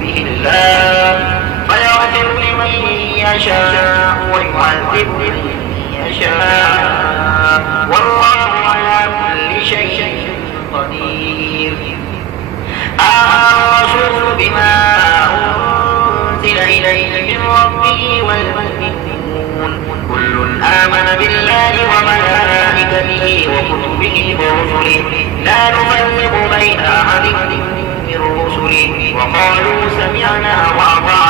به الله فيغفر لمن يشاء ويعذب من يشاء والله على كل شيء قدير. الرسول بما أنزل إليه من ربه والمؤمنون كل آمن بالله وملائكته وكتبه ورسله لا نفرق بين أحد من رسله وقالوا سمعنا وأطعنا